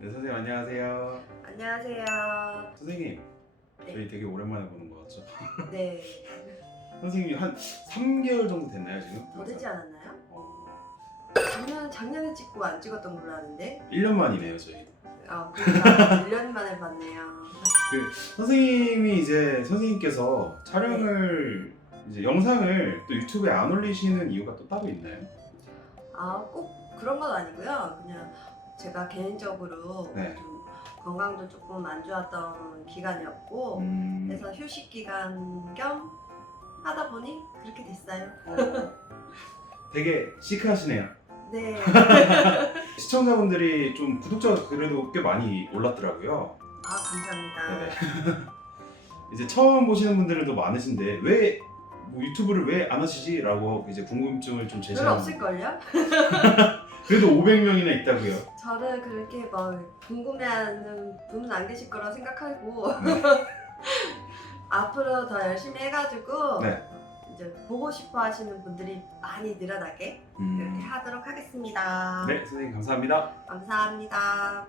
네, 선생님 안녕하세요. 안녕하세요. 선생님, 네. 저희 되게 오랜만에 보는 거 같죠? 네. 선생님이 한 3개월 정도 됐나요, 지금? 더 되지 않았나요? 어, 작년 작년에 찍고 안 찍었던 걸로 아는데. 1년 만이네요, 저희. 아, 그러니까 1년 만에 봤네요. 선생님이 이제 선생님께서 촬영을 이제 영상을 또 유튜브에 안 올리시는 이유가 또 따로 있나요? 아, 꼭 그런 건 아니고요. 그냥 제가 개인적으로 네. 좀 건강도 조금 안 좋았던 기간이었고 음, 그래서 휴식 기간 겸 하다 보니 그렇게 됐어요. 어, 되게 시크하시네요. 네. 시청자분들이 좀 구독자가 그래도 꽤 많이 올랐더라고요. 아, 감사합니다. 네네. 이제 처음 보시는 분들도 많으신데 왜 뭐 유튜브를 왜 안 하시지?라고 이제 궁금증을 좀 별로 제시하는 없을걸요? 그래도 500명이나 있다고요. 저는 그렇게 막 궁금해하는 분은 안 계실 거라 생각하고 네. 앞으로 더 열심히 해가지고 네. 이제 보고 싶어 하시는 분들이 많이 늘어나게 음. 그렇게 하도록 하겠습니다. 네, 선생님 감사합니다. 감사합니다.